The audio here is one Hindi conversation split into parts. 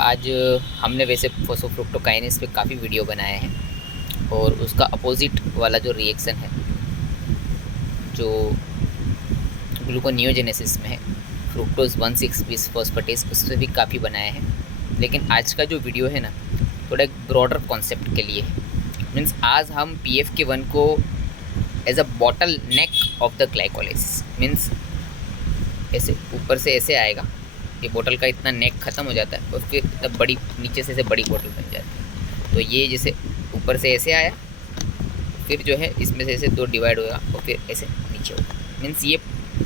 आज हमने वैसे फोस्फोफ्रुक्टोकाइनेस पे काफ़ी वीडियो बनाए हैं और उसका अपोजिट वाला जो रिएक्शन है जो ग्लूकोनियोजेनेसिस में है फ्रुक्टोज 1,6 बिसफॉस्फेटेस उस पर भी काफ़ी बनाए हैं। लेकिन आज का जो वीडियो है ना थोड़ा एक ब्रॉडर कॉन्सेप्ट के लिए है। मीन्स आज हम PFK1 को as a bottle neck of the glycolysis, means ऐसे ऊपर से ऐसे आएगा, ये बोतल का इतना नेक ख़त्म हो जाता है और फिर इतना बड़ी नीचे से बड़ी बोतल बन जाती है। तो ये जैसे ऊपर से ऐसे आया, फिर जो है इसमें से ऐसे दो डिवाइड होगा और फिर ऐसे नीचे होगा। मीन्स ये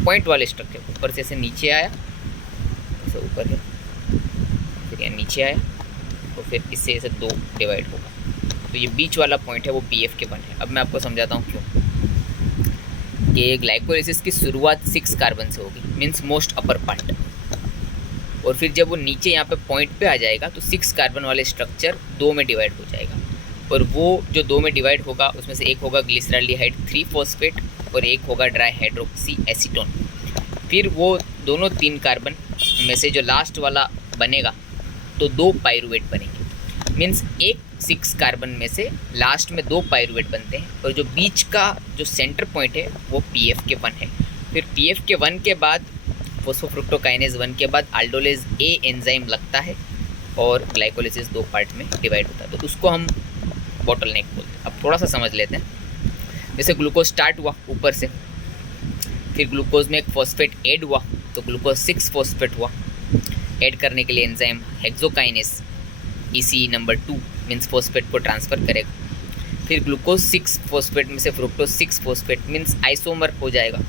पॉइंट वाले स्ट्रक्चर ऊपर से ऐसे नीचे आया, ऐसे ऊपर है, फिर यहाँ नीचे आया और फिर इससे ऐसे दो डिवाइड होगा। तो ये बीच वाला पॉइंट है वो PFK1 है। अब मैं आपको समझाता हूँ क्यों। कि ग्लाइकोलाइसिस की शुरुआत 6 कार्बन से होगी, मीन्स मोस्ट अपर पार्ट, और फिर जब वो नीचे यहाँ पे पॉइंट पे आ जाएगा तो 6 कार्बन वाले स्ट्रक्चर 2 में डिवाइड हो जाएगा। और वो जो 2 में डिवाइड होगा उसमें से एक होगा ग्लिसरॉल्डिहाइड 3 फॉस्फेट और एक होगा ट्राई हाइड्रोक्सी एसीटोन। फिर वो दोनों 3 कार्बन में से जो लास्ट वाला बनेगा तो 2 पाइरुवेट बनेंगे। मीन्स एक 6 कार्बन में से लास्ट में 2 पाइरुवेट बनते हैं और जो बीच का जो सेंटर पॉइंट है वो PFK1 है। फिर PFK1 के बाद फोस्फोफ्रुक्टोकाइनेज 1 के बाद अल्डोलेज A एंजाइम लगता है और ग्लाइकोलाइसिस 2 पार्ट में डिवाइड होता है। तो उसको हम बॉटल नेक बोलते हैं। अब थोड़ा सा समझ लेते हैं। जैसे ग्लूकोज स्टार्ट हुआ ऊपर से, फिर ग्लूकोज में एक फॉस्फेट ऐड हुआ तो ग्लूकोज 6 फॉस्फेट हुआ। ऐड करने के लिए enzyme hexokinase EC number 2 means phosphate को ट्रांसफ़र करेगा। फिर ग्लूकोज 6 फॉस्फेट में से फ्रुक्टोज 6 फॉस्फेट मीन्स आइसोमर हो जाएगा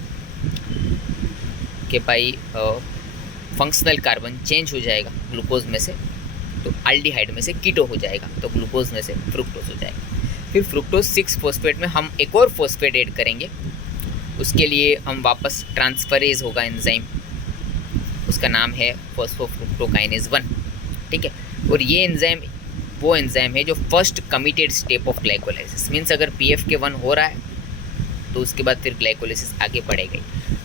कि भाई फंक्शनल कार्बन चेंज हो जाएगा ग्लूकोज में से, तो अल्डिहाइड में से कीटो हो जाएगा, तो ग्लूकोज में से फ्रुक्टोज हो जाएगा। फिर फ्रुक्टोज 6 फॉस्फेट में हम एक और फॉस्फेट ऐड करेंगे, उसके लिए हम वापस ट्रांसफरेज होगा एंजाइम, उसका नाम है फोस्फोफ्रुक्टोकाइनेज 1, ठीक है। और ये एंजाइम वो एंजाइम है जो first committed step of glycolysis, means अगर PFK1 हो रहा है तो उसके बाद फिर ग्लाइकोलाइसिस आगे बढ़ेगी।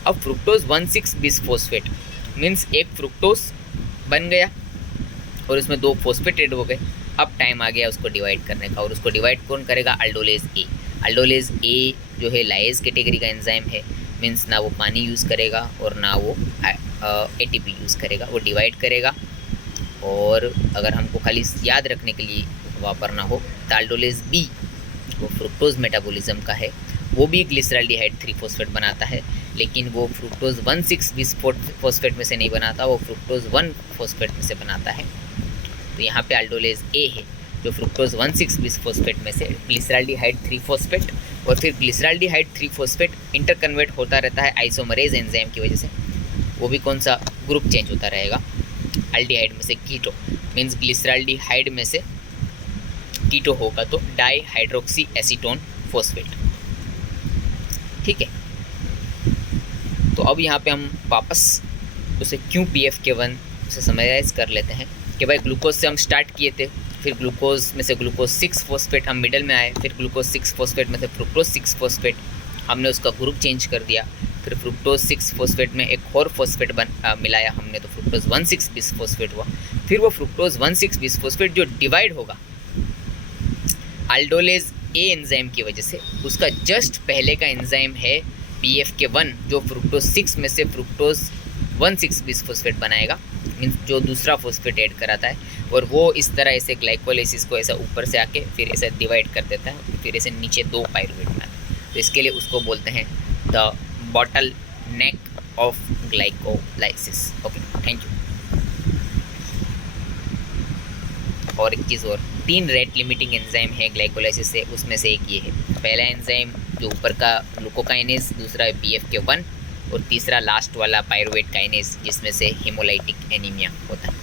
अब फ्रुक्टोज 1,6 बिसफॉस्फेट मीन्स एक फ्रुक्टोज बन गया और उसमें 2 फॉस्फेट ऐड हो गए। अब टाइम आ गया उसको डिवाइड करने का, और उसको डिवाइड कौन करेगा? अल्डोलेज A। अल्डोलेज A जो है लाइज कैटेगरी का एंजाइम है, मीन्स ना वो पानी यूज़ करेगा और ना वो ATP यूज़ करेगा, वो डिवाइड करेगा। और अगर हमको खाली याद रखने के लिए वापरना हो तो अल्डोलेज B वो फ्रुक्टोज मेटाबॉलिज्म का है, वो भी ग्लिसरॉल्डिहाइड 3 फॉस्फेट बनाता है, लेकिन वो फ्रुक्टोज 1,6 बिसफॉस्फेट में से नहीं बनाता, वो फ्रुक्टोज 1 फॉस्फेट में से बनाता है। तो यहाँ पे अल्डोलेज A है जो फ्रुक्टोज 1,6 बिसफॉस्फेट में से ग्लिसरॉल्डिहाइड 3 फॉस्फेट, और फिर ग्लिसरॉल्डिहाइड 3 फॉस्फेट इंटरकन्वर्ट होता रहता है आइसोमरेज एंजाइम की वजह से। वो भी कौन सा ग्रुप चेंज होता रहेगा? अल्डिहाइड में से कीटो, मीन्स ग्लिसरॉल्डिहाइड में से कीटो होगा तो डाई हाइड्रोक्सी एसीटोन फॉस्फेट, ठीक है। तो अब यहाँ पे हम वापस उसे क्यों PFK1 से समराइज कर लेते हैं कि भाई ग्लूकोज से हम स्टार्ट किए थे, फिर ग्लूकोज में से ग्लूकोज 6 फॉस्फेट हम मिडल में आए, फिर ग्लूकोज 6 फॉस्फेट में से फ्रुक्टोज 6 फॉस्फेट हमने उसका ग्रुप चेंज कर दिया, फिर फ्रुक्टोज 6 फॉस्फेट में एक और फॉस्फेट मिलाया हमने तो फ्रुक्टोज 1,6 बिसफॉस्फेट हुआ। फिर वो फ्रुक्टोज 1,6 बिसफॉस्फेट जो डिवाइड होगा अल्डोलेज A एंजाइम की वजह से, उसका जस्ट पहले का एंजाइम है PFK1 जो फ्रुक्टोज 6 में से फ्रुक्टोज 1,6 बिसफॉस्फेट बनाएगा, मीन्स जो दूसरा फॉस्फेट ऐड कराता है, और वो इस तरह ऐसे ग्लाइकोलाइसिस को ऐसा ऊपर से आके फिर ऐसे डिवाइड कर देता है, फिर ऐसे नीचे 2 पाइरुवेट बनाता है। तो इसके लिए उसको बोलते हैं the bottle neck of glycolysis. Okay, thank you. और एक चीज़ और, 3 रेट लिमिटिंग एंजाइम है ग्लाइकोलाइसिस से, उसमें से एक ये है। पहला एंजाइम जो ऊपर का ग्लूकोकाइनेज, दूसरा है PFK1 और तीसरा लास्ट वाला पाइरुवेट काइनेज जिसमें से हेमोलाइटिक एनीमिया होता है।